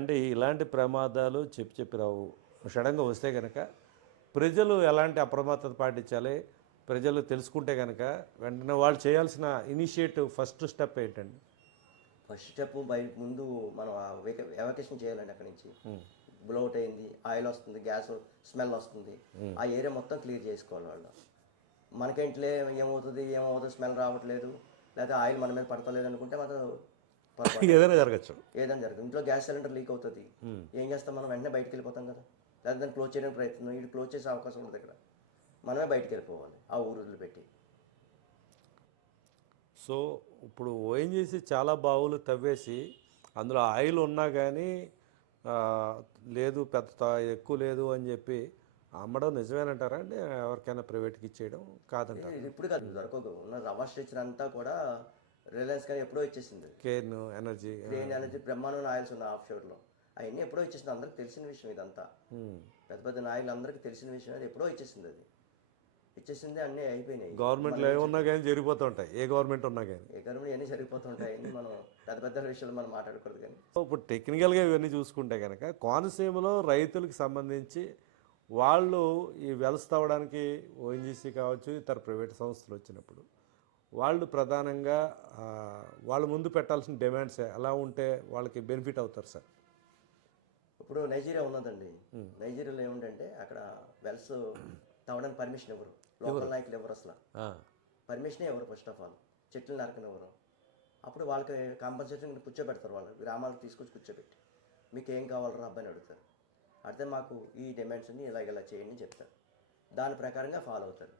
అంటే ఇలాంటి ప్రమాదాలు చెప్పి రావు. సడన్గా వస్తే కనుక ప్రజలు ఎలాంటి అప్రమత్తత పాటించాలి? ప్రజలు తెలుసుకుంటే కనుక వెంటనే వాళ్ళు చేయాల్సిన ఇనిషియేటివ్ ఫస్ట్ స్టెప్ ఏంటండి? ఫస్ట్ స్టెప్ ముందు మనం ఎవాక్యుయేషన్ చేయాలండి అక్కడి నుంచి. బ్లౌట్ అయింది, ఆయిల్ వస్తుంది, గ్యాస్ స్మెల్ వస్తుంది, ఆ ఏరియా మొత్తం క్లియర్ చేసుకోవాలి వాళ్ళు. మనకేంటిలే ఏమవుతుంది స్మెల్ రావట్లేదు, లేకపోతే ఆయిల్ మన మీద పడతలేదు అనుకుంటే మాత్రం ఏదైనా జరగచ్చు. ఏదైనా జరగదు. ఇంట్లో గ్యాస్ సిలిండర్ లీక్ అవుతుంది, ఏం చేస్తాం మనం? వెంటనే బయటికి వెళ్ళిపోతాం కదా. లేదా దాన్ని క్లోజ్ చేయడానికి ప్రయత్నం, ఇది క్లోజ్ చేసే అవకాశం ఉంది ఇక్కడ. మనమే బయటికి వెళ్ళిపోవాలి ఆ ఊరు వదిలిపెట్టి. సో ఇప్పుడు ఓఎన్జీసీ చాలా బావులు తవ్వేసి అందులో ఆయిల్ ఉన్నా కానీ లేదు పెద్ద ఎక్కువ లేదు అని చెప్పి అమ్మడం నిజమేనంటారా అండి? ఎవరికైనా ప్రైవేట్కి ఇచ్చేయడం కాదంటారా? ఇది ఇప్పుడు కాదు, దొరకదు. ఉన్న రవా స్ట్రెచర్ అంతా కూడా రిలయన్స్ కానీ ఎప్పుడో ఇచ్చేసింది. కేన్ ఎనర్జీ బ్రహ్మాండం ఆయిల్స్ ఉన్నాయి ఆఫ్ షోర్లో, అవన్నీ ఎప్పుడో ఇచ్చేసింది. అందరికి తెలిసిన విషయం ఇదంతా. పెద్ద పెద్ద నాయకులు అందరికీ తెలిసిన విషయం, అది ఎప్పుడో ఇచ్చేసింది. అది ఇచ్చేసింది, అన్నీ అయిపోయినాయి. గవర్నమెంట్లో ఏమున్నా కానీ జరిగిపోతుంటాయి, ఏ గవర్నమెంట్ ఉన్నా కానీ. ఏ గవర్నమెంట్ అన్నీ జరిగిపోతుంటాయని మనం పెద్ద పెద్ద విషయాలు మనం మాట్లాడకూడదు. కానీ ఇప్పుడు టెక్నికల్గా ఇవన్నీ చూసుకుంటే కనుక కోనసీమలో రైతులకు సంబంధించి వాళ్ళు ఈ వెల్స్ తవ్వడానికి ఓఎన్జీసీ కావచ్చు ఇతర ప్రైవేట్ సంస్థలు వచ్చినప్పుడు వాళ్ళు ప్రధానంగా వాళ్ళు ముందు పెట్టాల్సిన డిమాండ్స్ ఎలా ఉంటే వాళ్ళకి బెనిఫిట్ అవుతారు సార్? ఇప్పుడు నైజీరియా ఉన్నదండి. నైజీరియాలో ఏమిటంటే అక్కడ వెల్స్ తవ్వడానికి పర్మిషన్ ఇవ్వరు, లోకల్ నాయకులు ఎవరు, అసలు పర్మిషనే ఎవరు. ఫస్ట్ ఆఫ్ ఆల్ చెట్లు నరకనివ్వరు. అప్పుడు వాళ్ళకి కాంపన్సేషన్ కూర్చోబెడతారు, వాళ్ళు గ్రామాలకు తీసుకొచ్చి కూర్చోబెట్టి మీకు ఏం కావాలరా అబ్బాయిని అడుగుతారు. అడితే మాకు ఈ డిమాండ్స్ని ఇలా చేయండి అని చెప్తారు. దాని ప్రకారంగా ఫాలో అవుతారు.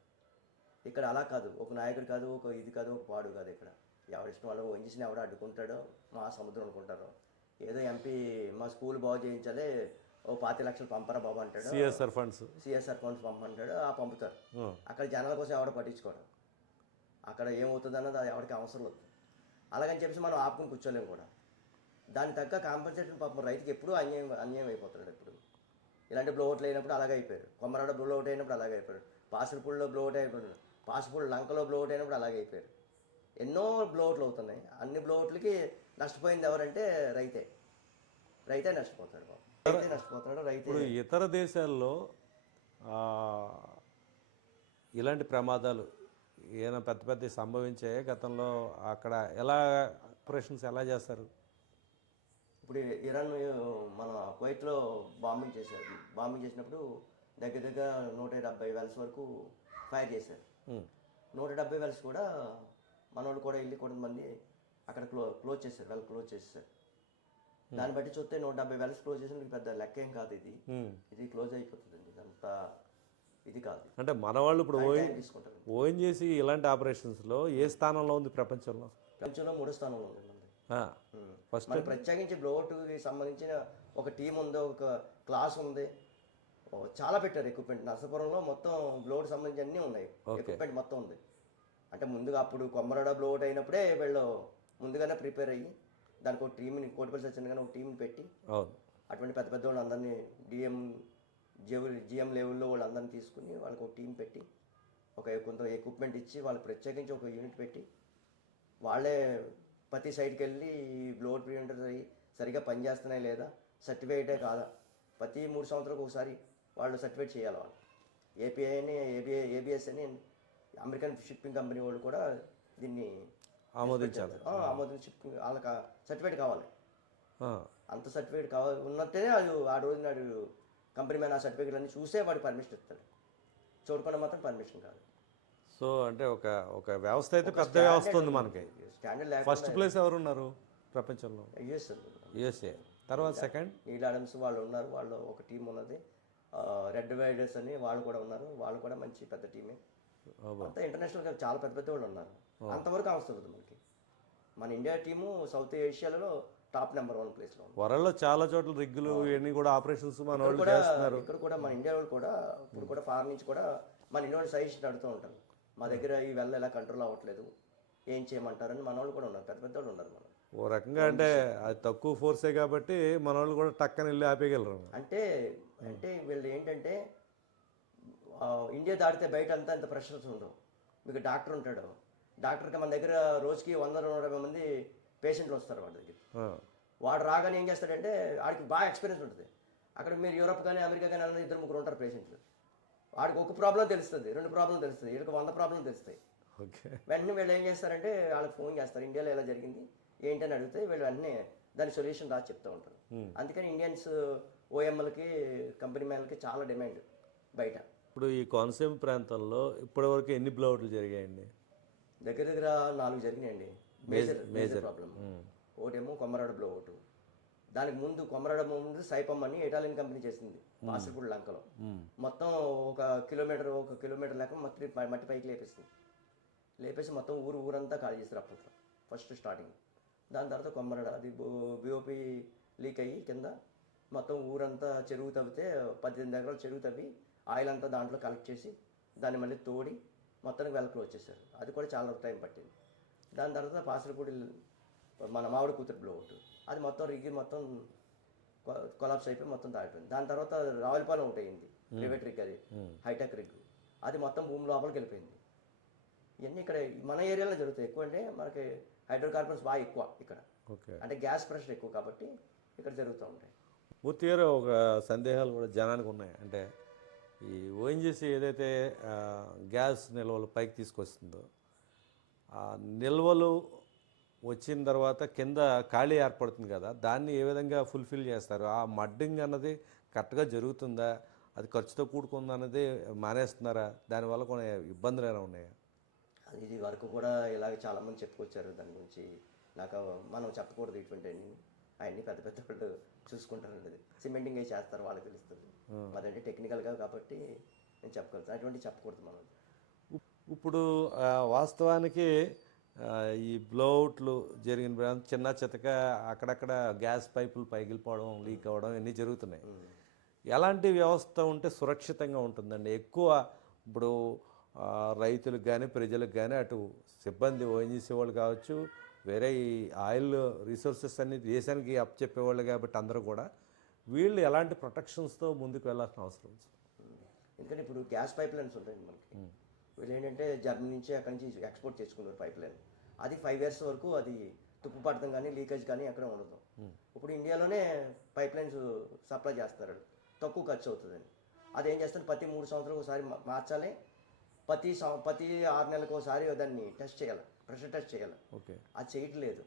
ఇక్కడ అలా కాదు, ఒక నాయకుడు కాదు, ఒక ఇది కాదు, ఒక పాడు కాదు. ఇక్కడ ఎవరిష్టం వాళ్ళు ఓఎన్జీసీని ఎవడో అడ్డుకుంటాడో, మా సముద్రం అనుకుంటారో, ఏదో ఎంపీ మా స్కూల్ బాగు చేయించాలి ఓ 25 లక్షలు పంపరా బాబు అంటాడు, సిఎస్ఆర్ ఫండ్స్ పంపంటాడు, పంపుతారు. అక్కడ జనాల కోసం ఎవడో పట్టించుకోవడం, అక్కడ ఏమవుతుంది అన్నది అది ఎవరికి అవసరం లేదు. అలాగని చెప్పేసి మనం ఆపుకుని కూర్చోలేము కూడా. దాని తగ్గ కాంపన్సేషన్ పాపం రైతుకి ఎప్పుడూ అన్యాయం అయిపోతున్నాడు. ఎప్పుడు ఇలాంటి బ్లోఅవుట్లు అయినప్పుడు అలాగే అయిపోయారు. కొమ్మరాడ బ్లోఅవుట్ అయినప్పుడు అలాగే అయిపోయారు. పాసిపూడిలో బ్లోఅవుట్ అయిపోయాడు, పాసిపూడి లంకలో బ్లోఅవుట్ అయినప్పుడు అలాగే అయిపోయారు. ఎన్నో బ్లోఅవుట్లు అవుతున్నాయి. అన్ని బ్లోఅవుట్లకి నష్టపోయింది ఎవరంటే రైతే నష్టపోతాడు బాబు. రైతే నష్టపోతున్నాడు. ఇప్పుడు ఇతర దేశాల్లో ఇలాంటి ప్రమాదాలు ఏమైనా పెద్ద పెద్ద సంభవించాయి గతంలో? అక్కడ ఎలా ఆపరేషన్స్ ఎలా చేస్తారు? ఇప్పుడు ఇరాన్ మన కువైట్లో బాంబింగ్ చేశారు. బాంబింగ్ చేసినప్పుడు దగ్గర 170 వెల్స్ వరకు ఫైర్ చేశారు. 170 వెల్స్ కూడా మనోళ్ళు కూడా వెళ్ళి కొంతమంది అక్కడ క్లోజ్ చేశారు, క్లోజ్ చేశారు. దాన్ని బట్టి చూస్తే 170 వెల్స్ క్లోజ్ చేసిన పెద్ద లెక్క ఏం కాదు. ఇది క్లోజ్ అయిపోతుందండి, ఇదంతా ఇది కాదు. అంటే మన వాళ్ళు ఇప్పుడు ఓఎన్జీసీ ఇలాంటి ఆపరేషన్స్లో ఏ స్థానంలో ఉంది ప్రపంచంలో? ప్రపంచంలో 3వ స్థానంలో ఉంది. ఫస్ట్ మన ప్రత్యేకించి బ్లోఅవుట్కి సంబంధించిన ఒక టీం ఉంది, ఒక క్లాస్ ఉంది, చాలా పెట్టారు ఎక్విప్మెంట్. నర్సాపురంలో మొత్తం బ్లోఅవుట్ సంబంధించి అన్నీ ఉన్నాయి, ఎక్విప్మెంట్ మొత్తం ఉంది. అంటే ముందుగా అప్పుడు కొమ్మరాడ బ్లోఅవుట్ అయినప్పుడే వీళ్ళు ముందుగానే ప్రిపేర్ అయ్యి దానికి ఒక టీంని, కోటిపల్లి సచిన్ గానే ఒక టీంని పెట్టి అటువంటి పెద్ద పెద్ద వాళ్ళు అందరినీ జిఎం లెవెల్లో వాళ్ళందరినీ తీసుకుని వాళ్ళకి ఒక టీం పెట్టి కొంత ఎక్విప్మెంట్ ఇచ్చి వాళ్ళు ప్రత్యేకించి ఒక యూనిట్ పెట్టి వాళ్ళే ప్రతి సైడ్కి వెళ్ళి బ్లోఅవుట్ ప్రివెంటర్ సరిగా పనిచేస్తున్నాయి లేదా, సర్టిఫికేటే కాదా, ప్రతి 3 సంవత్సరాలకు ఒకసారి వాళ్ళు సర్టిఫికేట్ చేయాలి. వాళ్ళు ఏపీఐ అని ఏబిఎస్ అని అమెరికన్ షిప్పింగ్ కంపెనీ వాళ్ళు కూడా దీన్ని ఆమోదించాలి. షిప్పింగ్ వాళ్ళకి సర్టిఫికేట్ కావాలి. అంత సర్టిఫికేట్ కావాలి ఉన్నట్టేనే అది ఆ రోజు నాడు కంపెనీ మీద ఆ సర్టిఫికేట్ అన్ని చూసే వాడికి పర్మిషన్ ఇస్తాడు, చూడకుండా మాత్రం పర్మిషన్ కాదు. సో అంటే ఒక వ్యవస్థ అయితే పెద్ద వ్యవస్థ ఉంది మనకి. స్టాండర్డ్ ఫస్ట్ ప్లేస్ ఎవరు ఉన్నారు ప్రపంచంలో? యుఎస్ఏ. తర్వాత సెకండ్ నీల్ ఆడమ్స్ వాళ్ళు ఉన్నారు, వాళ్ళు ఒక టీం ఉన్నది. రెడ్ వైడర్స్ అని వాళ్ళు కూడా ఉన్నారు, వాళ్ళు కూడా మంచి పెద్ద టీమే. అంతా ఇంటర్నేషనల్గా చాలా పెద్ద పెద్ద వాళ్ళు ఉన్నారు. అంతవరకు అవసరం లేదు మనకి. మన ఇండియా టీము సౌత్ ఏషియాలో టాప్ నెంబర్ 1 ప్లేస్లో ఉంది. వరల్డ్లో చాలా చోట్ల రిగ్గులు ఇవన్నీ కూడా ఆపరేషన్స్ మన వాళ్ళు చేస్తున్నారు. ఇక్కడ కూడా మన ఇండియా వాళ్ళు కూడా ఇప్పుడు కూడా ఫారెన్ నుంచి కూడా మన ఇండియా వాళ్ళు సజెషన్ అడుగుతూ ఉంటారు, మా దగ్గర ఈ వెళ్ళ ఎలా కంట్రోల్ అవ్వట్లేదు, ఏం చేయమంటారని మన వాళ్ళు కూడా ఉన్నారు, పెద్ద పెద్ద వాళ్ళు ఉన్నారు. మనం ఓ రకంగా అంటే అది తక్కువ ఫోర్సే కాబట్టి మన వాళ్ళు కూడా టక్కని వెళ్ళి ఆపేయగలరు. అంటే వీళ్ళు ఏంటంటే ఇండియా దాటితే బయట అంతా ఇంత ప్రెషర్స్ ఉండవు. మీకు డాక్టర్ ఉంటాడు, డాక్టర్కి మన దగ్గర రోజుకి 100-120 మంది పేషెంట్లు వస్తారు వాళ్ళ దగ్గర. వాడు రాగానే ఏం చేస్తాడంటే వాడికి బాగా ఎక్స్పీరియన్స్ ఉంటుంది. అక్కడ మీరు యూరోప్ కానీ అమెరికా కానీ అలా 2-3 ఉంటారు పేషెంట్లు. వాడికి ఒక ప్రాబ్లం తెలుస్తుంది, 2 ప్రాబ్లం తెలుస్తుంది, వీళ్ళకి 100 ప్రాబ్లం తెలుస్తాయి. ఓకే. వెంటనే వీళ్ళు ఏం చేస్తారంటే వాళ్ళకి ఫోన్ చేస్తారు, ఇండియాలో ఎలా జరిగింది ఏంటని అడిగితే వీళ్ళు వెంటనే దాని సొల్యూషన్ రాసి చెప్తూ ఉంటారు. అందుకని ఇండియన్స్ ఓఎంఎల్కి కంపెనీ మ్యాన్లకి చాలా డిమాండ్ బయట. ఇప్పుడు ఈ కోనసీమ ప్రాంతంలో ఇప్పటివరకు ఎన్ని బ్లౌట్లు జరిగాయండి? దగ్గర దగ్గర 4 జరిగినాయండి. Major problem. ఒకటేమో కొమరాడ బ్లో ఒకటి, దానికి ముందు కొమరాడ ముందు సైపమ్ అని ఇటాలియన్ కంపెనీ చేసింది పాసిపూడి లంకలో. మొత్తం ఒక కిలోమీటర్ లెక్క మట్టి పైకి లేపేసి మొత్తం ఊరంతా ఖాళీ చేస్తారు అప్పట్లో ఫస్ట్ స్టార్టింగ్. దాని తర్వాత కొమరాడ అది బిఓపి లీక్ అయ్యి కింద మొత్తం ఊరంతా చెరువు తవ్వితే 18 ఎకరాలు చెరువు తవ్వి ఆయిల్ అంతా దాంట్లో కలెక్ట్ చేసి దాన్ని మళ్ళీ తోడి మొత్తానికి వెనక్కి వచ్చేసారు. అది కూడా చాలా టైం పట్టింది. దాని తర్వాత పాసిపూడి మన మామిడి కూతురు బ్లో ఒకటి, అది మొత్తం రిగ్గి మొత్తం కొలాప్స్ అయిపోయి మొత్తం తాగిపోయింది. దాని తర్వాత రావులపాలెం ఒకటి అయింది, ప్రైవేట్ రిగ్, అది హైటెక్ రిగ్, అది మొత్తం భూమి లోపలికి వెళ్ళిపోయింది. ఇవన్నీ ఇక్కడ మన ఏరియాలో జరుగుతాయి ఎక్కువ. అంటే మనకి హైడ్రోకార్బన్స్ బాగా ఎక్కువ ఇక్కడ, ఓకే. అంటే గ్యాస్ ప్రెషర్ ఎక్కువ కాబట్టి ఇక్కడ జరుగుతూ ఉంటాయి. మూర్తి గారు, ఒక సందేహాలు కూడా జనానికి ఉన్నాయి. అంటే ఈ ఓఎన్జీసీ ఏదైతే గ్యాస్ నిల్వలు పైకి తీసుకొస్తుందో, ఆ నిల్వలు వచ్చిన తర్వాత కింద ఖాళీ ఏర్పడుతుంది కదా, దాన్ని ఏ విధంగా ఫుల్ఫిల్ చేస్తారు? ఆ మడ్డింగ్ అన్నది కరెక్ట్గా జరుగుతుందా? అది ఖర్చుతో కూడుకుందా అన్నది మానేస్తున్నారా? దానివల్ల కొన్ని ఇబ్బందులు ఏమైనా ఉన్నాయా? అది ఇది వరకు కూడా ఇలాగ చాలామంది చెప్పుకొచ్చారు దాని గురించి. నాకు మనం చెప్పకూడదు ఇటువంటి అవన్నీ పెద్ద పెద్ద వాళ్ళు చూసుకుంటారండి. అది సిమెంటింగ్ అవి చేస్తారు, వాళ్ళకి తెలుస్తుంది. అదంటే టెక్నికల్గా కాబట్టి నేను చెప్పగలుగుతాను, అటువంటి చెప్పకూడదు మనం. ఇప్పుడు వాస్తవానికి ఈ బ్లౌట్లు జరిగిన చిన్న చితక అక్కడక్కడ గ్యాస్ పైపులు పైగిలిపోవడం, లీక్ అవ్వడం ఇవన్నీ జరుగుతున్నాయి. ఎలాంటి వ్యవస్థ ఉంటే సురక్షితంగా ఉంటుందండి? ఎక్కువ ఇప్పుడు రైతులకు కానీ ప్రజలకు కానీ, అటు సిబ్బంది ఓఎన్జీసీ వాళ్ళు కావచ్చు, వేరే ఈ ఆయిల్ రిసోర్సెస్ అన్ని దేశానికి అప్పచెప్పేవాళ్ళు కాబట్టి అందరూ కూడా వీళ్ళు ఎలాంటి ప్రొటెక్షన్స్తో ముందుకు వెళ్ళాల్సిన అవసరం ఉంది? ఎందుకంటే ఇప్పుడు గ్యాస్ పైప్ లైన్స్ ఉంటాయండి మనకి. వీళ్ళు ఏంటంటే జర్మనీ నుంచి అక్కడి నుంచి ఎక్స్పోర్ట్ చేసుకున్నారు పైప్ లైన్. అది 5 years వరకు అది తుప్పు పడటం కానీ లీకేజ్ కానీ ఎక్కడ ఉండదు. ఇప్పుడు ఇండియాలోనే పైప్ లైన్స్ సప్లై చేస్తారు, తక్కువ ఖర్చు అవుతుందని. అది ఏం చేస్తారు, ప్రతి 3 సంవత్సరాలకు ఒకసారి మార్చాలి, ప్రతి 6 నెలలకు ఒకసారి దాన్ని టెస్ట్ చేయాలి, ప్రెషర్ టెస్ట్ చేయాలి. ఓకే. అది చేయట్లేదు.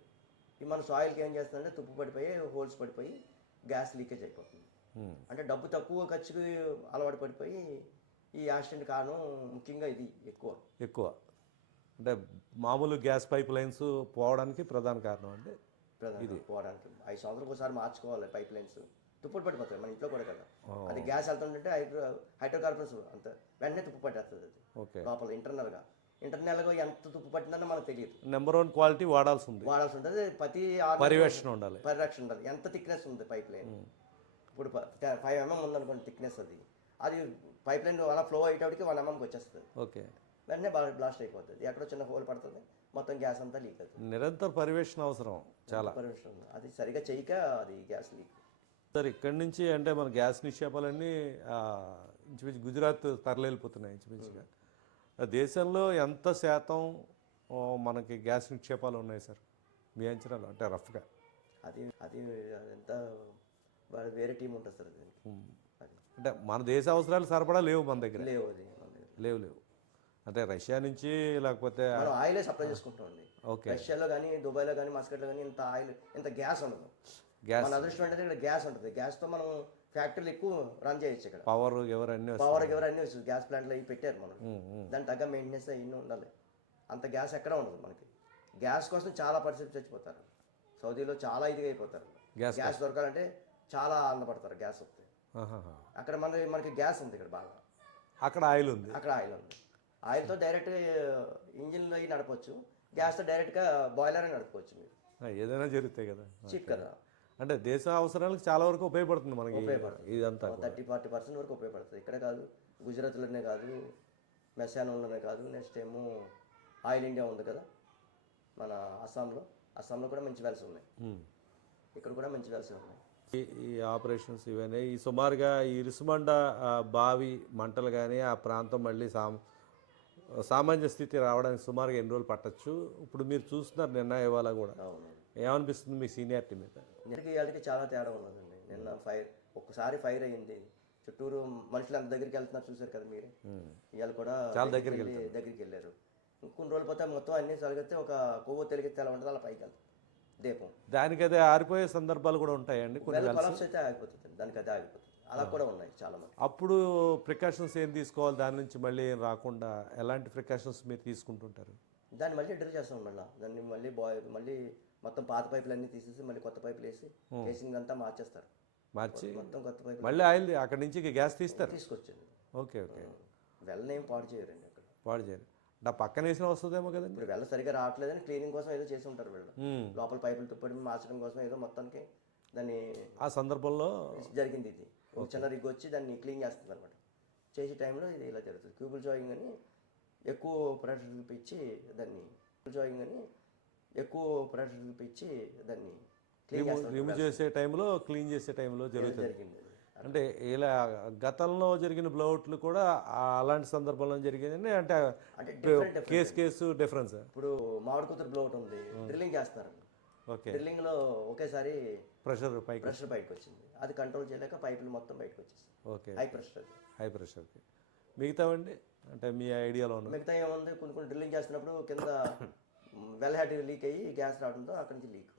ఈ మన సాయిల్కి ఏం చేస్తుందంటే తుప్పు పడిపోయి హోల్స్ పడిపోయి గ్యాస్ లీకేజ్ అయిపోతుంది. అంటే డబ్బు తక్కువ ఖర్చుకి అలవాటు పడిపోయి ఈ యాక్సిడెంట్ కారణం ముఖ్యంగా ఇది ఎక్కువ. అంటే మామూలు గ్యాస్ పైప్ లైన్స్ పోవడానికి ప్రధాన కారణం అంటే ఇది పోవడానికి 5 సంవత్సరాలకు ఒకసారి మార్చుకోవాలి పైప్ లైన్స్. తుప్పులు పడిపోతాయి మన ఇంట్లో కూడా కదా. అది గ్యాస్ వెళ్తుంటే హైడ్రోకార్బన్స్ అంత వెంటనే తుప్పు పట్టేస్తుంది అది. ఓకే. లోపల ఇంటర్నల్గా ఎంత తుప్పు పట్టిందని మనకు తెలియదు. నెంబర్ 1 క్వాలిటీ వాడాల్సి ఉంటుంది. ప్రతి పరిరక్షణ ఉండాలి. ఎంత థిక్నెస్ ఉంది పైప్ లైన్. ఇప్పుడు 5 mm ఉందనుకోండి థిక్నెస్, అది పైప్ లైన్ అలా ఫ్లో అయ్యేటప్పటికి 1 mmకి వచ్చేస్తుంది. ఓకే. వెంటనే బ్లాస్ట్ అయిపోతుంది, ఎక్కడో చిన్న హోల్ పడుతుంది, మొత్తం గ్యాస్ అంతా లీక్ అవుతుంది. నిరంతర పరివేషణ అవసరం చాలా. అది సరిగా చేయక అది గ్యాస్ లీక్. సార్, ఇక్కడి నుంచి అంటే మన గ్యాస్ నిక్షేపాలన్నీ ఇంచుమించు గుజరాత్ తరలిపోతున్నాయి ఇంచుమించుగా. దేశంలో ఎంత శాతం మనకి గ్యాస్ నిక్షేపాలు ఉన్నాయి సార్ మీ అంచనాలు, అంటే రఫ్గా? అది అదంతా వేరే టీం ఉంటుంది సార్ దీనికి. అంటే మన దేశ అవసరాలు సరిపడా లేవు మన దగ్గర? లేవు. అంటే రష్యా నుంచి లేకపోతే మనం ఆయిలే సప్లై చేసుకుంటామండి. ఓకే. రష్యాలో కానీ దుబాయ్లో కానీ మస్కట్లో కానీ ఇంత ఆయిల్ ఇంత గ్యాస్ ఉండదు. మన అదృష్టం అంటే ఇక్కడ గ్యాస్ ఉంటుంది. గ్యాస్తో మనం ఫ్యాక్టరీలు ఎక్కువ రన్ చేయొచ్చు. ఇక్కడ పవర్ ఎవరన్నీ వస్తుంది, గ్యాస్ ప్లాంట్లు అవి పెట్టారు మనం. దాని తగ్గ మెయింటెనెన్స్ అవి ఉండాలి. అంత గ్యాస్ ఎక్కడ ఉండదు మనకి. గ్యాస్ కోసం చాలా పరిస్థితి చచ్చిపోతారు. సౌదీలో చాలా ఇదిగా అయిపోతారు. గ్యాస్ దొరకాలంటే చాలా ఆనందపడతారు గ్యాస్ వస్తే. అక్కడ మనకి గ్యాస్ ఉంది, ఇక్కడ బాగా. అక్కడ ఆయిల్ ఉంది. ఆయిల్తో డైరెక్ట్ ఇంజిన్లో అవి నడపవచ్చు, గ్యాస్తో డైరెక్ట్గా బాయిలర్ అని నడుపుకోవచ్చు. మీరు ఏదైనా జరుగుతాయి కదా, చీప్ కదా. అంటే దేశ అవసరాలకు చాలా వరకు ఉపయోగపడుతుంది మనకి. ఇదంతా 30-40% వరకు ఉపయోగపడుతుంది. ఇక్కడ కాదు, గుజరాత్లోనే కాదు, మెసానంలోనే కాదు, నెక్స్ట్ ఏమో ఆయిల్ ఇండియా ఉంది కదా మన అస్సాంలో కూడా మంచి వెల్స్ ఉన్నాయి. ఇక్కడ కూడా మంచి వెల్స్ ఉన్నాయి. ఈ ఆపరేషన్స్ ఇవన్నీ ఈ సుమారుగా ఈ ఇరుసుమండ బావి మంటలు కానీ ఆ ప్రాంతం మళ్ళీ సామాన్య స్థితి రావడానికి సుమారుగా ఎన్ని రోజులు పట్టచ్చు? ఇప్పుడు మీరు చూస్తున్నారు నిన్న ఇవాళ కూడా ఏమనిపిస్తుంది మీ సీనియారిటీ మీద? నిన్నటికి ఇవాళకి చాలా తేడా ఉన్నదండి. నిన్న ఒక్కసారి ఫైర్ అయ్యింది, చుట్టూరు మనుషులు అంత దగ్గరికి వెళ్తున్నారు చూసారు కదా మీరే. ఇవాళ కూడా చాలా దగ్గరికి దగ్గరికి వెళ్ళారు. ఇంకొన్ని రోజులు పోతే మొత్తం అన్ని జరిగితే ఒక కొవ్వు తెలిగితే ఎలా ఉంటుంది అలా పైకి వెళ్తుంది దీపం. దానికి అదే ఆరిపోయే సందర్భాలు కూడా ఉంటాయండి కొన్ని wells? కొలాప్స్ అయితే ఆగిపోతుంది, దానికి అదే ఆగిపోతుంది. అలా కూడా ఉన్నాయి చాలా మంది. అప్పుడు ప్రికాషన్స్ ఏం తీసుకోవాలి, దాని నుంచి మళ్ళీ ఏం రాకుండా ఎలాంటి ప్రికాషన్స్ మీరు తీసుకుంటుంటారు? దాన్ని మళ్ళీ డ్రిల్ చేస్తాం మళ్ళీ, దాన్ని మళ్ళీ మొత్తం పాత పైపులు అన్నీ తీసేసి మళ్ళీ కొత్త పైపులు వేసి కేసింగ్ అంతా మార్చేస్తారు. మార్చి మొత్తం కొత్త పైపులు మళ్ళీ ఆయిల్ అక్కడి నుంచి గ్యాస్ తీస్తారు? తీసుకొచ్చింది. Okay okay. వెళ్ళని ఏం పాడు చేయరండి అక్కడ. పాడు చేయాలి అంటే పక్కన వేసిన వస్తుందేమో కదండి. ఇప్పుడు వెళ్ళ సరిగా రావట్లేదని క్లీనింగ్ కోసం ఏదో చేసి ఉంటారు వీళ్ళు. లోపల పైపులు తుప్పడి మార్చడం కోసం ఏదో మొత్తానికి దాన్ని ఆ సందర్భంలో జరిగింది. ఇది ఒక చిన్న రిగ్ వచ్చి దాన్ని క్లీన్ చేస్తుంది అనమాట. చేసే టైంలో ఇది ఇలా జరుగుతుంది. క్యూబుల్ జాయింగ్ అని ఎక్కువ ప్రెషర్ చూపించి దాన్ని రిమూవ్ చేసే టైంలో క్లీన్ చేసే టైంలో జరుగుతుంది. జరిగింది. అంటే ఇలా గతంలో జరిగిన బ్లౌట్లు కూడా అలాంటి సందర్భంలో జరిగిందండి. అంటే కేసు డిఫరెన్స్. ఇప్పుడు మామిడి కూతురు బ్లౌట్ ఉంది, డ్రిల్లింగ్ చేస్తారు. ఓకే. డ్రిల్లింగ్ లో ఒకేసారి ప్రెషర్ బయటకు వచ్చింది. అది కంట్రోల్ చేయలేక పైపులు మొత్తం బయటకు వచ్చేసి ఓకే హై ప్రెషర్కి. మిగతావండి అంటే మీ ఐడియాలో ఉన్న మిగతా ఏముంది, కొన్ని డ్రిల్లింగ్ చేస్తున్నప్పుడు కింద వెల్ హెడ్ లీక్ అయ్యి గ్యాస్ రావడంతో అక్కడి నుంచి లీక్